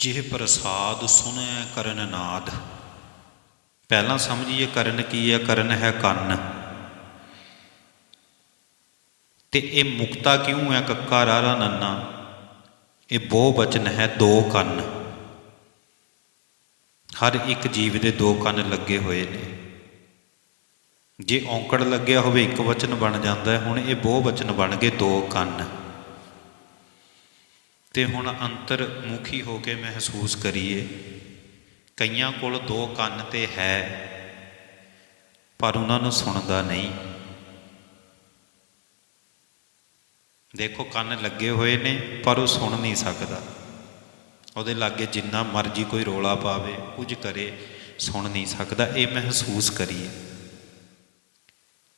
ਜਿਹ ਪ੍ਰਸਾਦ ਸੁਨੈ ਕਰਨ ਨਾਦ। ਪਹਿਲਾਂ ਸਮਝੀਏ ਕਰਨ ਕੀ ਹੈ, ਕਰਨ ਹੈ ਕੰਨ। ਤੇ ਇਹ ਮੁਕਤਾ ਕਿਉਂ ਹੈ, ਕੱਕਾ ਰਾਰਾ ਨੰਨਾ? ਇਹ ਬਹੁ ਬਚਨ ਹੈ, ਦੋ ਕੰਨ। ਹਰ ਇੱਕ ਜੀਵ ਦੇ ਦੋ ਕੰਨ ਲੱਗੇ ਹੋਏ ਨੇ। ਜੇ ਔਂਕੜ ਲੱਗਿਆ ਹੋਵੇ, ਇੱਕ ਵਚਨ ਬਣ ਜਾਂਦਾ ਹੈ, ਹੁਣ ਇਹ ਬਹੁ ਵਚਨ ਬਣ ਗਏ ਦੋ ਕੰਨ। ਤੇ ਹੁਣ ਅੰਤਰਮੁਖੀ ਹੋ ਕੇ ਮਹਿਸੂਸ ਕਰੀਏ, ਕਈਆਂ ਕੋਲ ਦੋ ਕੰਨ ਤੇ ਹੈ, ਪਰ ਉਹਨਾਂ ਨੂੰ ਸੁਣਦਾ ਨਹੀਂ। ਦੇਖੋ ਕੰਨ ਲੱਗੇ ਹੋਏ ਨੇ, ਪਰ ਉਹ ਸੁਣ ਨਹੀਂ ਸਕਦਾ। ਉਹਦੇ ਲਾਗੇ ਜਿੰਨਾ ਮਰਜ਼ੀ ਕੋਈ ਰੋਲਾ ਪਾਵੇ, ਕੁਝ ਕਰੇ, ਸੁਣ ਨਹੀਂ ਸਕਦਾ, ਇਹ ਮਹਿਸੂਸ ਕਰੀਏ।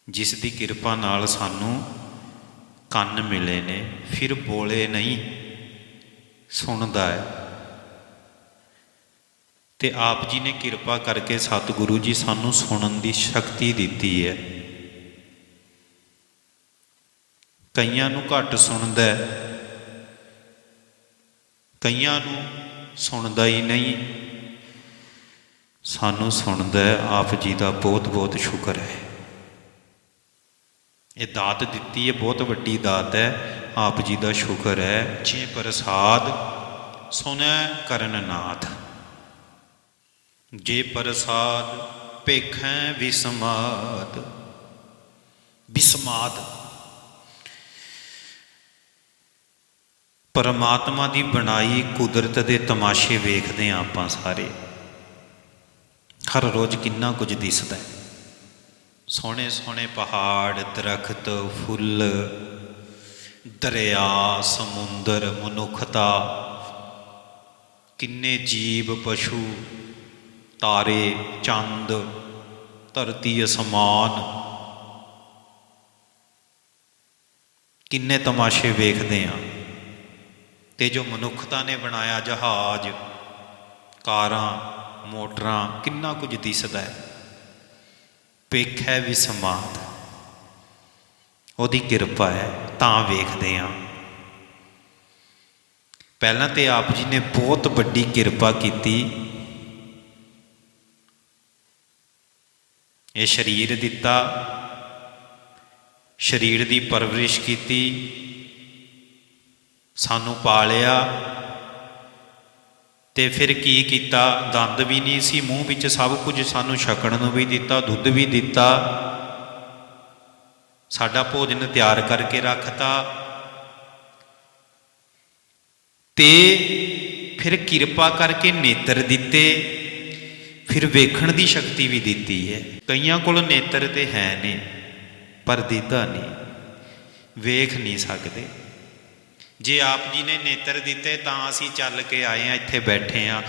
ਜਿਸ ਦੀ ਕਿਰਪਾ ਨਾਲ ਸਾਨੂੰ ਕੰਨ ਮਿਲੇ ਨੇ, ਫਿਰ ਬੋਲੇ ਨਹੀਂ। ਸੁਣਦਾ ਹੈ। ਤੇ ਆਪ ਜੀ ਨੇ ਕਿਰਪਾ ਕਰਕੇ ਸਤਿਗੁਰੂ ਜੀ ਸਾਨੂੰ ਸੁਣਨ ਦੀ ਸ਼ਕਤੀ ਦਿੱਤੀ ਹੈ। ਕਈਆਂ ਨੂੰ ਘੱਟ ਸੁਣਦਾ ਹੈ। ਕਈਆਂ ਨੂੰ ਸੁਣਦਾ ਹੀ ਨਹੀਂ। ਸਾਨੂੰ ਸੁਣਦਾ ਹੈ, ਆਪ ਜੀ ਦਾ ਬਹੁਤ ਬਹੁਤ ਸ਼ੁਕਰ ਹੈ। ਇਹ ਦਾਤ ਦਿੱਤੀ ਹੈ, ਬਹੁਤ ਵੱਡੀ ਦਾਤ ਹੈ। ਆਪ ਜੀ ਦਾ ਸ਼ੁਕਰ ਹੈ ਜੇ ਪ੍ਰਸਾਦ ਸੁਨੈ ਕਰਨ ਨਾਥ। ਜੇ ਪ੍ਰਸਾਦ ਪੇਖੈ ਵਿਸਮਾਦ ਵਿਸਮਾਦ। ਪਰਮਾਤਮਾ ਦੀ ਬਣਾਈ ਕੁਦਰਤ ਦੇ ਤਮਾਸ਼ੇ ਵੇਖਦੇ ਹਾਂ ਆਪਾਂ ਸਾਰੇ। ਹਰ ਰੋਜ਼ ਕਿੰਨਾ ਕੁਝ ਦਿਸਦਾ ਹੈ। ਸੋਹਣੇ ਸੋਹਣੇ ਪਹਾੜ, ਦਰਖਤ, ਫੁੱਲ ਦਰਿਆ, ਸਮੁੰਦਰ, ਮਨੁੱਖਤਾ। ਕਿੰਨੇ ਜੀਵ, ਪਸ਼ੂ, ਤਾਰੇ, ਚੰਦ, ਧਰਤੀ ਅਸਮਾਨ। ਕਿੰਨੇ ਤਮਾਸ਼ੇ ਵੇਖਦੇ ਆ। ਤੇ ਜੋ ਮਨੁੱਖਤਾ ਨੇ ਬਣਾਇਆ ਜਹਾਜ਼, ਕਾਰਾਂ, ਮੋਟਰਾਂ, ਕਿੰਨਾ ਕੁਝ ਦਿਸਦਾ ਹੈ। ਵੇਖੈ ਵੀ ਸਮਾਦ ਉਹਦੀ ਕਿਰਪਾ ਹੈ, ਤਾਂ ਵੇਖਦੇ ਆ ਪਹਿਲਾਂ ਤੇ ਆਪ ਜੀ ਨੇ ਬਹੁਤ ਵੱਡੀ ਕਿਰਪਾ ਕੀਤੀ। ਇਹ ਸਰੀਰ ਦਿੱਤਾ, ਸਰੀਰ ਦੀ ਪਰਵਰਿਸ਼ ਕੀਤੀ, ਸਾਨੂੰ ਪਾਲਿਆ ਤੇ ਫਿਰ ਕੀ ਕੀਤਾ? ਦੰਦ ਵੀ ਨਹੀਂ ਸੀ, ਮੂੰਹ ਵਿੱਚ ਸਭ ਕੁਝ ਸਾਨੂੰ ਛਕਣ ਨੂੰ ਵੀ ਦਿੱਤਾ, ਦੁੱਧ ਵੀ ਦਿੱਤਾ। ਸਾਡਾ ਭੋਜਨ ਤਿਆਰ ਕਰਕੇ ਰੱਖਤਾ। ਤੇ ਫਿਰ ਕਿਰਪਾ ਕਰਕੇ ਨੇਤਰ ਦਿੱਤੇ। ਫਿਰ ਵੇਖਣ ਦੀ ਸ਼ਕਤੀ ਵੀ ਦਿੱਤੀ ਹੈ। ਕਈਆਂ ਕੋਲ ਨੇਤਰ ਤੇ ਹੈ ਨੇ ਪਰ ਦਿੱਤਾ ਨਹੀਂ। ਵੇਖ ਨਹੀਂ ਸਕਦੇ। ਜੇ ਆਪ ਜੀ ਨੇ ਨੇਤਰ ਦਿੱਤੇ ਤਾਂ ਅਸੀਂ ਚੱਲ ਕੇ ਆਏ ਆ ਇੱਥੇ ਬੈਠੇ ਆ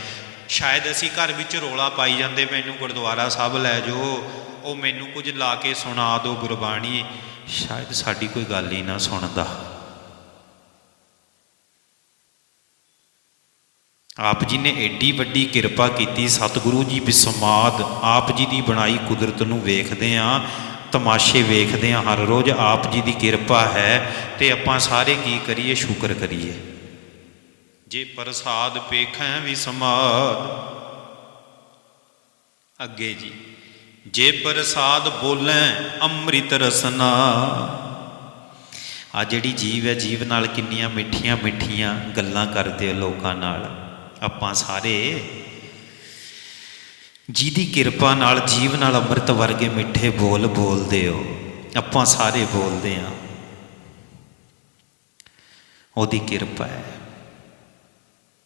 ਸ਼ਾਇਦ ਅਸੀਂ ਘਰ ਵਿੱਚ ਰੋਲਾ ਪਾਈ ਜਾਂਦੇ, ਮੈਨੂੰ ਗੁਰਦੁਆਰਾ ਸਾਹਿਬ ਲੈ ਜਾਓ। ਉਹ ਮੈਨੂੰ ਕੁਝ ਲਾ ਕੇ ਸੁਣਾ ਦਿਓ ਗੁਰਬਾਣੀ। ਸ਼ਾਇਦ ਸਾਡੀ ਕੋਈ ਗੱਲ ਹੀ ਨਾ ਸੁਣਦਾ। ਆਪ ਜੀ ਨੇ ਏਡੀ ਵੱਡੀ ਕਿਰਪਾ ਕੀਤੀ, ਸਤਿਗੁਰੂ ਜੀ ਬਿਸਮਾਦ, ਆਪ ਜੀ ਦੀ ਬਣਾਈ ਕੁਦਰਤ ਨੂੰ ਵੇਖਦੇ ਆ, ਤਮਾਸ਼ੇ ਵੇਖਦੇ ਆ, ਹਰ ਰੋਜ਼ ਆਪ ਜੀ ਦੀ ਕਿਰਪਾ ਹੈ ਤੇ ਆਪਾਂ ਸਾਰੇ ਕੀ ਕਰੀਏ, ਸ਼ੁਕਰ ਕਰੀਏ। ਜੇ ਪ੍ਰਸਾਦ ਪੇਖੈ ਵੀ ਸਮਾਦ ਅੱਗੇ ਜੀ। ਜੇ ਪ੍ਰਸਾਦ ਬੋਲੇ ਅੰਮ੍ਰਿਤ ਰਸਨਾ। ਆ ਜਿਹੜੀ ਜੀਵ ਹੈ, ਜੀਵ ਨਾਲ ਕਿੰਨੀਆਂ ਮਿੱਠੀਆਂ ਮਿੱਠੀਆਂ ਗੱਲਾਂ ਕਰਦੇ ਹੋ ਲੋਕਾਂ ਨਾਲ। ਆਪਾਂ ਸਾਰੇ ਜਿਹਦੀ ਕਿਰਪਾ ਨਾਲ, ਜੀਵ ਨਾਲ ਅੰਮ੍ਰਿਤ ਵਰਗੇ ਮਿੱਠੇ ਬੋਲ ਬੋਲਦੇ ਹੋ, ਆਪਾਂ ਸਾਰੇ ਬੋਲਦੇ ਆ ਉਹਦੀ ਕਿਰਪਾ ਹੈ।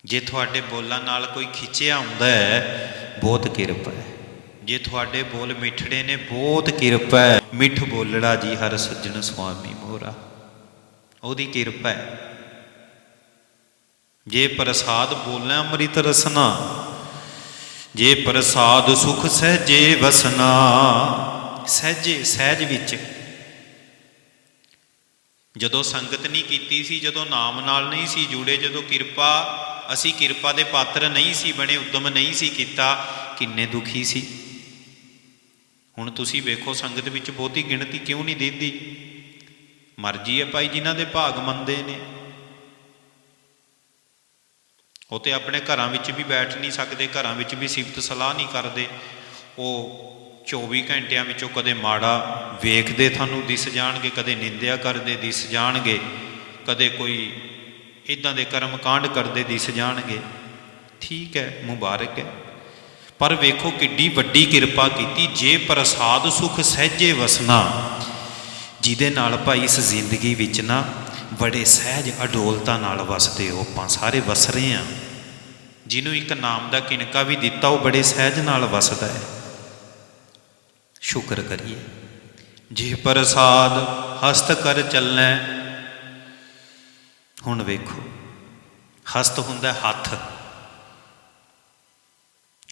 ਜੇ ਤੁਹਾਡੇ ਬੋਲਾਂ ਨਾਲ ਕੋਈ ਖਿੱਚਿਆ ਹੁੰਦਾ ਹੈ, ਬਹੁਤ ਕਿਰਪਾ ਹੈ। ਜੇ ਤੁਹਾਡੇ ਬੋਲ ਮਿੱਠੜੇ ਨੇ, ਬਹੁਤ ਕਿਰਪਾ ਹੈ। ਮਿੱਠ ਬੋਲੜਾ ਜੀ ਹਰ ਸੱਜਣ ਸੁਆਮੀ ਮੋਰਾ ਉਹਦੀ ਕਿਰਪਾ ਹੈ। ਜੇ ਪ੍ਰਸਾਦ ਬੋਲਾਂ ਅੰਮ੍ਰਿਤ ਰਸਨਾ, ਜੇ ਪ੍ਰਸਾਦ ਸੁਖ ਸਹਜੇ ਵਸਨਾ, ਸਹਜੇ, ਸਹਿਜ ਵਿੱਚ। ਜਦੋਂ ਸੰਗਤ ਨਹੀਂ ਕੀਤੀ ਸੀ, ਜਦੋਂ ਨਾਮ ਨਾਲ ਨਹੀਂ ਸੀ ਜੁੜੇ, ਜਦੋਂ ਕਿਰਪਾ, ਅਸੀਂ ਕਿਰਪਾ ਦੇ ਪਾਤਰ ਨਹੀਂ ਸੀ ਬਣੇ, ਉਦਮ ਨਹੀਂ ਸੀ ਕੀਤਾ, ਕਿੰਨੇ ਦੁਖੀ ਸੀ। ਹੁਣ ਤੁਸੀਂ ਵੇਖੋ ਸੰਗਤ ਵਿੱਚ ਬਹੁਤੀ ਗਿਣਤੀ ਕਿਉਂ ਨਹੀਂ ਦਿੰਦੀ? ਮਰਜ਼ੀ ਹੈ ਭਾਈ ਜਿਨ੍ਹਾਂ ਦੇ ਭਾਗ ਮੰਨਦੇ ਨੇ। ਉਹ ਤੇ ਆਪਣੇ ਘਰਾਂ ਵਿੱਚ ਵੀ ਬੈਠ ਨਹੀਂ ਸਕਦੇ, ਘਰਾਂ ਵਿੱਚ ਵੀ ਸਿਫਤ ਸਲਾਹ ਨਹੀਂ ਕਰਦੇ। ਉਹ 24 ਘੰਟਿਆਂ ਵਿੱਚੋਂ ਕਦੇ ਮਾੜਾ ਵੇਖਦੇ ਤੁਹਾਨੂੰ, ਦਿਸ ਜਾਣਗੇ, ਕਦੇ ਨਿੰਦਿਆ ਕਰਦੇ, ਦਿਸ ਜਾਣਗੇ। ਕਦੇ ਕੋਈ ਇਦਾਂ ਦੇ ਕਰਮ ਕਾਂਡ ਕਰਦੇ, ਦਿਸ ਜਾਣਗੇ। ਠੀਕ ਹੈ, ਮੁਬਾਰਕ ਹੈ। ਪਰ ਵੇਖੋ ਕਿੱਡੀ ਵੱਡੀ ਕਿਰਪਾ ਕੀਤੀ, ਜੇ ਪ੍ਰਸਾਦ ਸੁਖ ਸਹਿਜੇ ਵਸਨਾ ਜਿਹਦੇ ਨਾਲ ਭਾਈ ਇਸ ਜ਼ਿੰਦਗੀ ਵਿੱਚ ਨਾ ਬੜੇ ਸਹਿਜ ਅਡੋਲਤਾ ਨਾਲ ਵਸਦੇ ਹੋ, ਆਪਾਂ ਸਾਰੇ ਵਸ ਰਹੇ ਹਾਂ। ਜਿਹਨੂੰ ਇੱਕ ਨਾਮ ਦਾ ਕਿਨਕਾ ਵੀ ਦਿੱਤਾ, ਉਹ ਬੜੇ ਸਹਿਜ ਨਾਲ ਵਸਦਾ ਹੈ। ਸ਼ੁਕਰ ਕਰੀਏ। ਜੇ ਪ੍ਰਸਾਦ ਹਸਤ ਕਰ ਚੱਲੈ, ਹੁਣ ਵੇਖੋ, ਹਸਤ ਹੁੰਦਾ ਹੱਥ।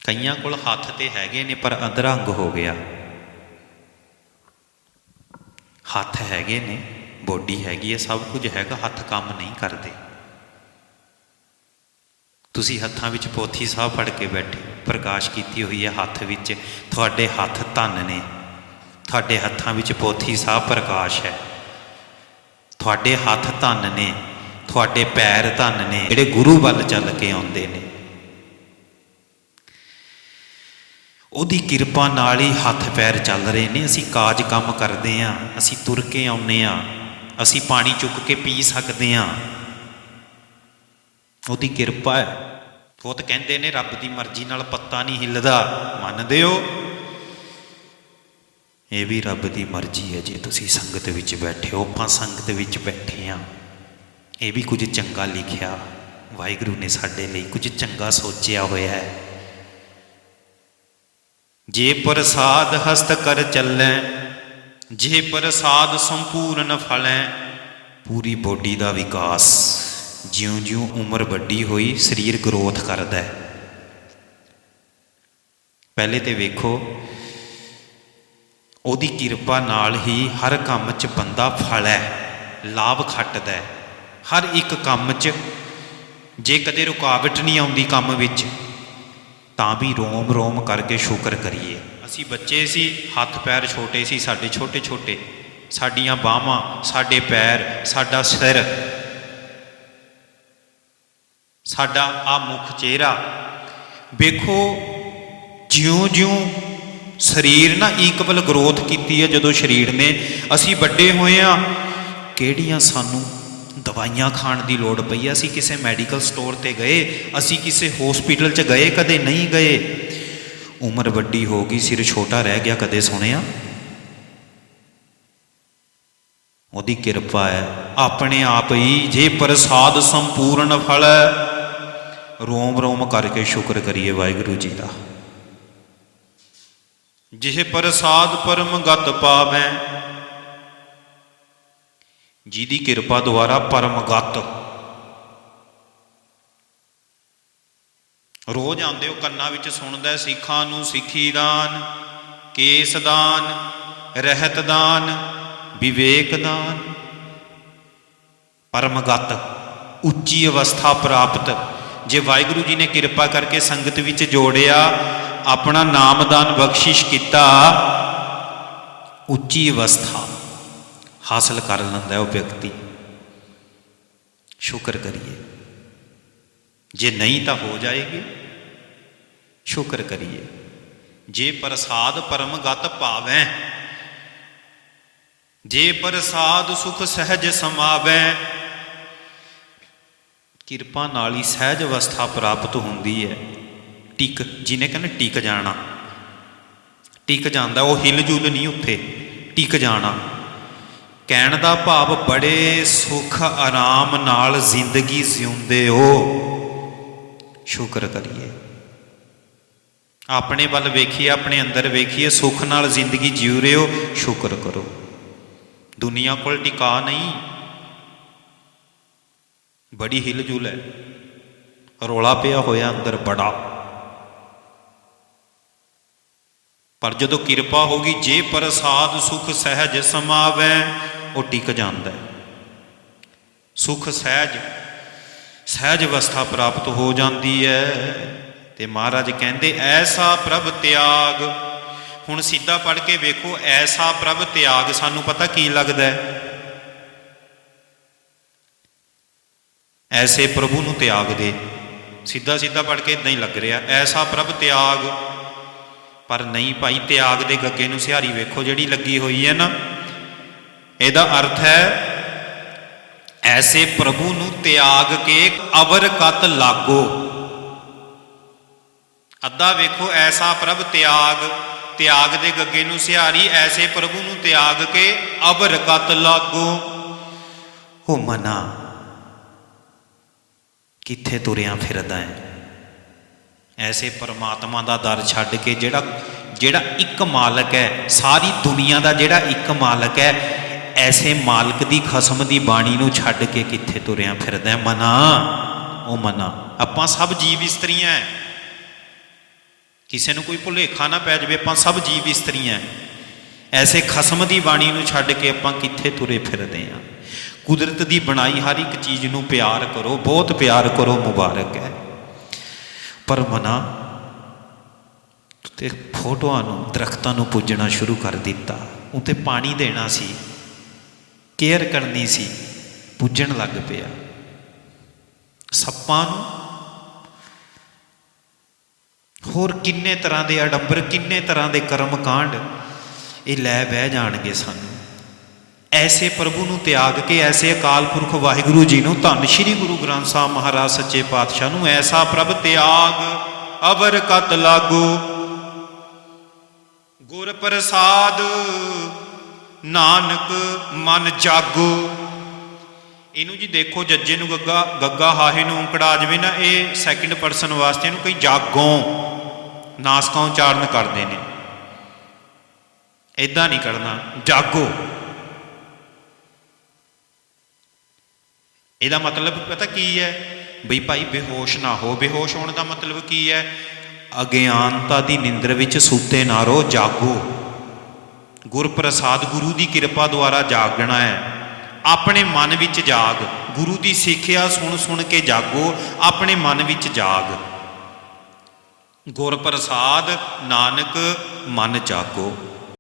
ਕਈਆਂ ਕੋਲ ਹੱਥ ਤੇ ਹੈਗੇ ਨੇ, ਪਰ ਅਧਰੰਗ ਹੋ ਗਿਆ। ਹੱਥ ਹੈਗੇ ਨੇ, ਬੋਡੀ ਹੈਗੀ ਹੈ, ਸਭ ਕੁਝ ਹੈਗਾ, ਹੱਥ ਕੰਮ ਨਹੀਂ ਕਰਦੇ। ਤੁਸੀਂ ਹੱਥਾਂ ਵਿੱਚ ਪੋਥੀ ਸਾਹਿਬ ਫੜ ਕੇ ਬੈਠੇ, ਪ੍ਰਕਾਸ਼ ਕੀਤੀ ਹੋਈ ਹੈ ਹੱਥ ਵਿੱਚ, ਤੁਹਾਡੇ ਹੱਥ ਧੰਨ ਨੇ। ਤੁਹਾਡੇ ਹੱਥਾਂ ਵਿੱਚ ਪੋਥੀ ਸਾਹਿਬ ਪ੍ਰਕਾਸ਼ ਹੈ। ਤੁਹਾਡੇ ਹੱਥ ਧੰਨ ਨੇ, ਤੁਹਾਡੇ ਪੈਰ ਧਨ ਨੇ। ਜਿਹੜੇ ਗੁਰੂ ਵੱਲ ਚੱਲ ਕੇ ਆਉਂਦੇ ਨੇ ਉਹਦੀ ਕਿਰਪਾ ਨਾਲ ਹੀ ਹੱਥ ਪੈਰ ਚੱਲ ਰਹੇ ਨੇ। ਅਸੀਂ ਕਾਜ ਕੰਮ ਕਰਦੇ ਆਂ, ਅਸੀਂ ਤੁਰ ਕੇ ਆਉਨੇ ਆਂ, ਅਸੀਂ ਪਾਣੀ ਚੁੱਕ ਕੇ ਪੀ ਸਕਦੇ ਆਂ। ਉਹਦੀ ਕਿਰਪਾ ਹੈ। ਉਹ ਤਾਂ ਕਹਿੰਦੇ ਨੇ, ਰੱਬ ਦੀ ਮਰਜ਼ੀ ਨਾਲ ਪੱਤਾ ਨਹੀਂ ਹਿੱਲਦਾ। ਮੰਨਦੇ ਹੋ ਇਹ ਵੀ ਰੱਬ ਦੀ ਮਰਜ਼ੀ ਹੈ, ਜੇ ਤੁਸੀਂ ਸੰਗਤ ਵਿੱਚ ਬੈਠੇ ਹੋ। ਆਪਾਂ ਸੰਗਤ ਵਿੱਚ ਬੈਠੇ ਆਂ। ਇਹ ਵੀ ਕੁਝ ਚੰਗਾ ਲਿਖਿਆ। ਵਾਹਿਗੁਰੂ ਨੇ ਸਾਡੇ ਲਈ ਕੁਝ ਚੰਗਾ ਸੋਚਿਆ ਹੋਇਆ ਹੈ। ਜੇ ਪ੍ਰਸਾਦ ਹਸਤ ਕਰ ਚੱਲੈ, ਜੇ ਪ੍ਰਸਾਦ ਸੰਪੂਰਨ ਫਲੈ, ਪੂਰੀ ਬੋਡੀ ਦਾ ਵਿਕਾਸ। ਜਿਉਂ-ਜਿਉਂ ਉਮਰ ਵੱਡੀ ਹੋਈ, ਸਰੀਰ ਗਰੋਥ ਕਰਦਾ ਹੈ। ਪਹਿਲੇ ਤੇ ਵੇਖੋ, ਉਹਦੀ ਕਿਰਪਾ ਨਾਲ ਹੀ ਹਰ ਕੰਮ 'ਚ ਬੰਦਾ ਫਲੈ, ਲਾਭ ਖੱਟਦਾ ਹੈ। ਹਰ ਇੱਕ ਕੰਮ 'ਚ, ਜੇ ਕਦੇ ਰੁਕਾਵਟ ਨਹੀਂ ਆਉਂਦੀ ਕੰਮ ਵਿੱਚ ਤਾਂ ਵੀ ਰੋਮ ਰੋਮ ਕਰਕੇ ਸ਼ੁਕਰ ਕਰੀਏ। ਅਸੀਂ ਬੱਚੇ ਸੀ, ਹੱਥ ਪੈਰ ਛੋਟੇ ਸੀ, ਸਾਡੇ ਛੋਟੇ ਛੋਟੇ। ਸਾਡੀਆਂ ਬਾਹਾਂ, ਸਾਡੇ ਪੈਰ, ਸਾਡਾ ਸਿਰ। ਸਾਡਾ ਆ ਮੁਖ ਚਿਹਰਾ। ਵੇਖੋ, ਜਿਉਂ-ਜਿਉਂ ਸਰੀਰ ਨਾ ਇਕਵਲ ਗਰੋਥ ਕੀਤੀ ਹੈ ਜਦੋਂ ਸਰੀਰ ਨੇ। ਅਸੀਂ ਵੱਡੇ ਹੋਏ ਆ ਕਿਹੜੀਆਂ ਸਾਨੂੰ ਦਵਾਈਆਂ ਖਾਣ ਦੀ ਲੋੜ ਪਈ ਅਸੀਂ ਕਿਸੇ ਮੈਡੀਕਲ ਸਟੋਰ ਤੇ ਗਏ, ਅਸੀਂ ਕਿਸੇ ਹਸਪੀਟਲ 'ਚ ਗਏ, ਕਦੇ ਨਹੀਂ ਗਏ। ਉਮਰ ਵੱਡੀ ਹੋ ਗਈ, ਸਿਰ ਛੋਟਾ ਰਹਿ ਗਿਆ, ਕਦੇ ਸੁਣਿਆ? ਉਹਦੀ ਕਿਰਪਾ ਹੈ, ਆਪਣੇ ਆਪ ਹੀ ਜੇ ਪ੍ਰਸਾਦ ਸੰਪੂਰਨ ਫਲ ਰੋਮ ਰੋਮ ਕਰਕੇ ਸ਼ੁਕਰ ਕਰੀਏ ਵਾਹਿਗੁਰੂ ਜੀ ਦਾ। ਜਿਹ ਪ੍ਰਸਾਦ ਪਰਮ ਗਤ ਪਾਵੈ ਜਿਹਦੀ ਕਿਰਪਾ ਦੁਆਰਾ ਪਰਮਗਤ। ਰੋਜ਼ ਆਉਂਦੇ ਹੋ ਕੰਨਾਂ ਵਿੱਚ ਸੁਣਦਾ ਸਿੱਖਾਂ ਨੂੰ ਸਿੱਖੀ ਦਾਨ, ਕੇਸ ਦਾਨ, ਰਹਿਤ ਦਾਨ, ਵਿਵੇਕ ਦਾਨ। ਪਰਮਗਤ, ਉੱਚੀ ਅਵਸਥਾ ਪ੍ਰਾਪਤ। ਜੇ ਵਾਹਿਗੁਰੂ ਜੀ ਨੇ ਕਿਰਪਾ ਕਰਕੇ ਸੰਗਤ ਵਿੱਚ ਜੋੜਿਆ, ਆਪਣਾ ਨਾਮਦਾਨ ਬਖਸ਼ਿਸ਼ ਕੀਤਾ, ਉੱਚੀ ਅਵਸਥਾ। ਹਾਸਲ ਕਰ ਲੈਂਦਾ ਉਹ ਵਿਅਕਤੀ। ਸ਼ੁਕਰ ਕਰੀਏ। ਜੇ ਨਹੀਂ ਤਾਂ ਹੋ ਜਾਏਗੀ। ਸ਼ੁਕਰ ਕਰੀਏ। ਜੇ ਪ੍ਰਸਾਦ ਪਰਮਗਤ ਪਾਵੈ, ਜੇ ਪ੍ਰਸਾਦ ਸੁਖ ਸਹਿਜ ਸਮਾਵੈ, ਕਿਰਪਾ ਨਾਲ ਹੀ ਸਹਿਜ ਅਵਸਥਾ ਪ੍ਰਾਪਤ ਹੁੰਦੀ ਹੈ। ਟਿਕ, ਜਿਹਨੇ ਕਹਿੰਦੇ ਟਿਕ ਜਾਣਾ। ਟਿਕ ਜਾਂਦਾ, ਉਹ ਹਿਲ ਜੁਲ ਨਹੀਂ ਉੱਥੇ। ਟਿਕ ਜਾਣਾ। ਕਹਿਣ ਦਾ ਭਾਵ, ਬੜੇ ਸੁਖ ਆਰਾਮ ਨਾਲ ਜ਼ਿੰਦਗੀ ਜਿਉਂਦੇ ਹੋ। ਸ਼ੁਕਰ ਕਰੀਏ। ਆਪਣੇ ਵੱਲ ਵੇਖੀਏ, ਆਪਣੇ ਅੰਦਰ ਵੇਖੀਏ, ਸੁਖ ਨਾਲ ਜ਼ਿੰਦਗੀ ਜਿਉ ਰਹੇ ਹੋ, ਸ਼ੁਕਰ ਕਰੋ। ਦੁਨੀਆ ਕੋਲ ਟਿਕਾ ਨਹੀਂ। ਬੜੀ ਹਿਲਜੁਲ ਹੈ। ਰੋਲਾ ਪਿਆ ਹੋਇਆ ਅੰਦਰ ਬੜਾ। ਪਰ ਜਦੋਂ ਕਿਰਪਾ ਹੋਗੀ ਜੇ ਪ੍ਰਸਾਦ ਸੁਖ ਸਹਿਜ ਸਮਾਵੈ ਉਹ ਟਿਕ ਜਾਂਦਾ ਹੈ। ਸੁਖ ਸਹਿਜ ਸਹਿਜ ਅਵਸਥਾ ਪ੍ਰਾਪਤ ਹੋ ਜਾਂਦੀ ਹੈ। ਤੇ ਮਹਾਰਾਜ ਕਹਿੰਦੇ, ਐਸਾ ਪ੍ਰਭ ਤਿਆਗ। ਹੁਣ ਸਿੱਧਾ ਪੜ ਕੇ ਵੇਖੋ, ਐਸਾ ਪ੍ਰਭ ਤਿਆਗ ਸਾਨੂੰ ਪਤਾ ਕੀ ਲੱਗਦਾ ਹੈ? ਐਸੇ ਪ੍ਰਭੂ ਨੂੰ ਤਿਆਗ ਦੇ। ਸਿੱਧਾ ਸਿੱਧਾ ਪੜ ਕੇ ਇਦਾਂ ਹੀ ਲੱਗ ਰਿਹਾ, ਐਸਾ ਪ੍ਰਭ ਤਿਆਗ। ਪਰ ਨਹੀਂ ਭਾਈ, ਤਿਆਗ ਦੇ ਗੱਗੇ ਨੂੰ ਸਿਹਾਰੀ ਵੇਖੋ, ਜਿਹੜੀ ਲੱਗੀ ਹੋਈ ਹੈ ਨਾ। ਇਹਦਾ ਅਰਥ ਹੈ, ਐਸੇ ਪ੍ਰਭੂ ਨੂੰ ਤਿਆਗ ਕੇ ਅਵਰ ਕਤ ਲਾਗੋ। ਅੱਧਾ ਵੇਖੋ, ਐਸਾ ਪ੍ਰਭ ਤਿਆਗ ਤਿਆਗ ਦੇ ਗੱਗੇ ਨੂੰ ਸਿਹਾਰੀ, ਐਸੇ ਪ੍ਰਭੂ ਨੂੰ ਤਿਆਗ ਕੇ ਅਵਰ ਕਤ ਲਾਗੋ। ਹੋ ਮਨਾ, ਕਿੱਥੇ ਤੁਰਿਆ ਫਿਰਦਾ ਹੈ ਐਸੇ ਪਰਮਾਤਮਾ ਦਾ ਦਰ ਛੱਡ ਕੇ ਜਿਹੜਾ ਜਿਹੜਾ ਇੱਕ ਮਾਲਕ ਹੈ, ਸਾਰੀ ਦੁਨੀਆ ਦਾ ਜਿਹੜਾ ਇੱਕ ਮਾਲਕ ਹੈ ਐਸੇ ਮਾਲਕ ਦੀ ਖਸਮ ਦੀ ਬਾਣੀ ਨੂੰ ਛੱਡ ਕੇ ਕਿੱਥੇ ਤੁਰਿਆ ਫਿਰਦਾ ਮਨਾ। ਉਹ ਮਨਾ। ਆਪਾਂ ਸਭ ਜੀਵ ਇਸਤਰੀਆਂ ਕਿਸੇ ਨੂੰ ਕੋਈ ਭੁਲੇਖਾ ਨਾ ਪੈ ਜਾਵੇ, ਆਪਾਂ ਸਭ ਜੀਵ ਇਸਤਰੀਆਂ ਐਸੇ ਖਸਮ ਦੀ ਬਾਣੀ ਨੂੰ ਛੱਡ ਕੇ ਆਪਾਂ ਕਿੱਥੇ ਤੁਰੇ ਫਿਰਦੇ ਹਾਂ ਕੁਦਰਤ ਦੀ ਬਣਾਈ ਹਰ ਇੱਕ ਚੀਜ਼ ਨੂੰ ਪਿਆਰ ਕਰੋ, ਬਹੁਤ ਪਿਆਰ ਕਰੋ, ਮੁਬਾਰਕ ਹੈ ਪਰ ਮਨਾ, ਤੇ ਫੋਟੋਆਂ ਨੂੰ, ਦਰਖਤਾਂ ਨੂੰ ਪੂਜਣਾ ਸ਼ੁਰੂ ਕਰ ਦਿੱਤਾ। ਉਤੇ ਪਾਣੀ ਦੇਣਾ ਸੀ। ਕੇਅਰ ਕਰਨੀ ਸੀ, ਪੁੱਜਣ ਲੱਗ ਪਿਆ। ਸੱਪਾਂ ਨੂੰ? ਹੋਰ ਕਿੰਨੇ ਤਰ੍ਹਾਂ ਦੇ ਅਡੰਬਰ, ਕਿੰਨੇ ਤਰ੍ਹਾਂ ਦੇ ਕਰਮ ਕਾਂਡ ਇਹ ਲੈ ਬਹਿ ਜਾਣਗੇ ਸਾਨੂੰ। ਐਸੇ ਪ੍ਰਭੂ ਨੂੰ ਤਿਆਗ ਕੇ, ਐਸੇ ਅਕਾਲ ਪੁਰਖ ਵਾਹਿਗੁਰੂ ਜੀ ਨੂੰ ਧੰਨ ਸ਼੍ਰੀ ਗੁਰੂ ਗ੍ਰੰਥ ਸਾਹਿਬ ਮਹਾਰਾਜ ਸੱਚੇ ਪਾਤਸ਼ਾਹ ਨੂੰ ਐਸਾ ਪ੍ਰਭ ਤਿਆਗ ਅਵਰ ਕਤ ਲਾਗੋ। ਗੁਰ ਪ੍ਰਸਾਦ ਨਾਨਕ ਮਨ ਜਾਗੋ। ਇਹਨੂੰ ਜੀ ਦੇਖੋ, ਜੱਜੇ ਨੂੰ ਗੱਗਾ ਗੱਗਾ ਹਾਹੇ ਨੂੰ ਉਂਕੜਾ ਜਾਵੇ ਨਾ, ਇਹ ਸੈਕਿੰਡ ਪਰਸਨ ਵਾਸਤੇ ਇਹਨੂੰ ਕਈ ਜਾਗੋਂ। ਨਾਸਕਾਂ ਉਚਾਰਨ ਕਰਦੇ ਨੇ? ਇਦਾਂ ਨਹੀਂ ਕਰਨਾ, ਜਾਗੋ। ਇਹਦਾ ਮਤਲਬ ਪਤਾ ਕੀ ਹੈ? ਬਈ ਭਾਈ ਬੇਹੋਸ਼ ਨਾ ਹੋ, ਬੇਹੋਸ਼ ਹੋਣ ਦਾ ਮਤਲਬ ਕੀ ਹੈ? ਅਗਿਆਨਤਾ ਦੀ ਨਿੰਦਰ ਵਿੱਚ ਸੂਤੇ ਨਾ ਰਹੋ, ਜਾਗੋ। ਗੁਰਪ੍ਰਸਾਦ ਗੁਰੂ ਦੀ ਕਿਰਪਾ ਦੁਆਰਾ ਜਾਗਣਾ ਹੈ। ਆਪਣੇ ਮਨ ਵਿੱਚ ਜਾਗ। ਗੁਰੂ ਦੀ ਸਿੱਖਿਆ ਸੁਣ ਸੁਣ ਕੇ ਜਾਗੋ। ਆਪਣੇ ਮਨ ਵਿੱਚ ਜਾਗ। ਗੁਰਪ੍ਰਸਾਦ ਨਾਨਕ ਮਨ ਜਾਗੋ।